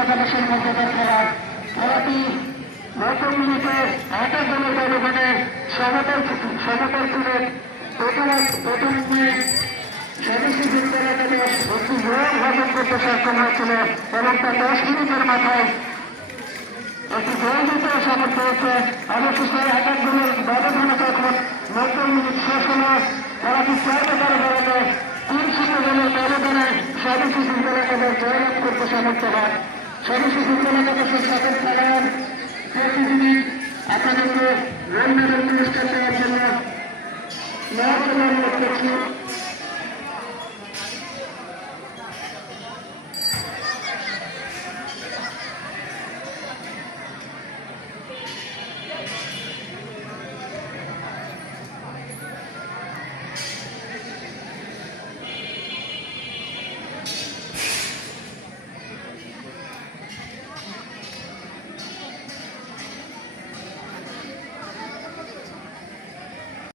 বাংলাদেশের মধ্যে খেলা। খেলাটি নতুন মিনিটে আটাশ দলের ব্যবধানে সমতল ছিলেন প্রথম স্বদেশী ফুটবল একাদশ একটি গোল হজম করতে সক্ষম হয়েছিল এবং তার 10 মিনিটের মাথায় একটি গোল দিতে সমর্থ হয়েছে। অবশেষে 28 দলের ব্যবধানে তখন 90 মিনিট শেষ হল। খেলাটি 4-4 কারণে 3-0 দলের ব্যবধানে স্বদেশী ফুটবল একাদশ জয়লাভ করতে সমর্থ হয়। স্বদেশী ফুটবল একাদশের সকল খেলোয়াড় প্রতিদিনই আপনাদেরকে গোল মেডেল পুরস্কার দেওয়ার জন্য অনুরোধ করছি।